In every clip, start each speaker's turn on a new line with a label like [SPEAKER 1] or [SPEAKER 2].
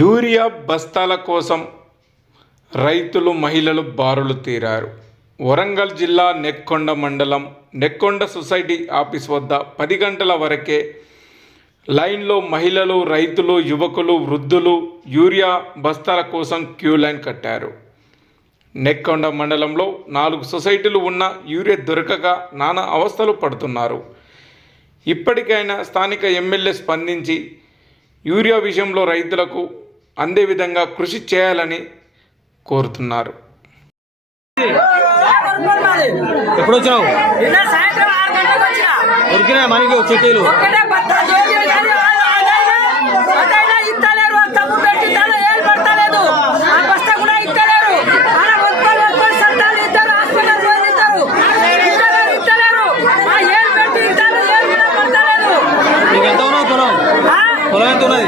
[SPEAKER 1] Urea బస్తాల కోసం రైతులు మహిళలు బారులు తీరారు. వరంగల్ జిల్లా నెక్కొండ మండలం నెక్కొండ సొసైటీ ఆఫీస్ వద్ద పది గంటల వరకే లైన్లో మహిళలు రైతులు యువకులు వృద్ధులు యూరియా బస్తాల కోసం క్యూ లైన్ కట్టారు. నెక్కొండ మండలంలో నాలుగు సొసైటీలు ఉన్న యూరియా దొరకక నానా అవస్థలు పడుతున్నారు. ఇప్పటికైనా స్థానిక ఎమ్మెల్యే స్పందించి యూరియా విషయంలో రైతులకు అందే విధంగా కృషి చేయాలని కోరుతున్నారు.
[SPEAKER 2] ఎప్పుడు వచ్చినావు దొరికినాయి మనకి చిట్టీలు జోలి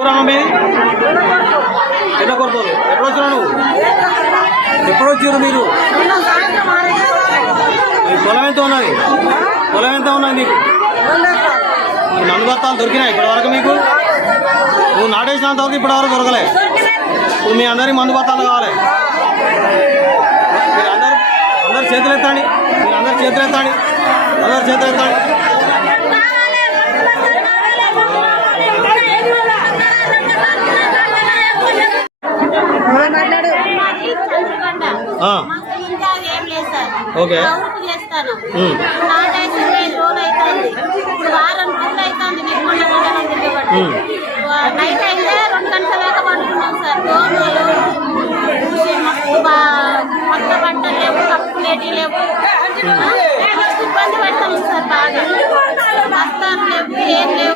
[SPEAKER 2] ఇద్దరు మీది ఎట్లా ఎప్పుడు వచ్చినావు నువ్వు? ఎప్పుడు వచ్చారు మీరు? మీ పొలం ఎంత ఉన్నది? పొలం ఎంత ఉన్నది నీకు? నన్ను మందు బత్తాలు దొరికినాయి ఇప్పటి వరకు మీకు? నువ్వు నాటేసినంత వరకు ఇప్పటి వరకు దొరకలే. ఇప్పుడు మీ అందరికి మందు బత్తాలు కావాలి. మీరు అందరు అందరు చేతులు ఎత్తండి మీరు అందరు చేతులు ఎత్తండి అందరు చేతులు ఎత్తండి ఓకే.
[SPEAKER 3] చేస్తాను వారం రోజులు అవుతుంది నిర్మూలన నైట్ అయితే రెండు గంటల దాకా పడుతున్నాం సార్. దోమలు బట్టలు లేవు కప్పులేటి లేవు. ఇబ్బంది పడతాం సార్ బాగా. బస్తాలు లేవు ఏం లేవు.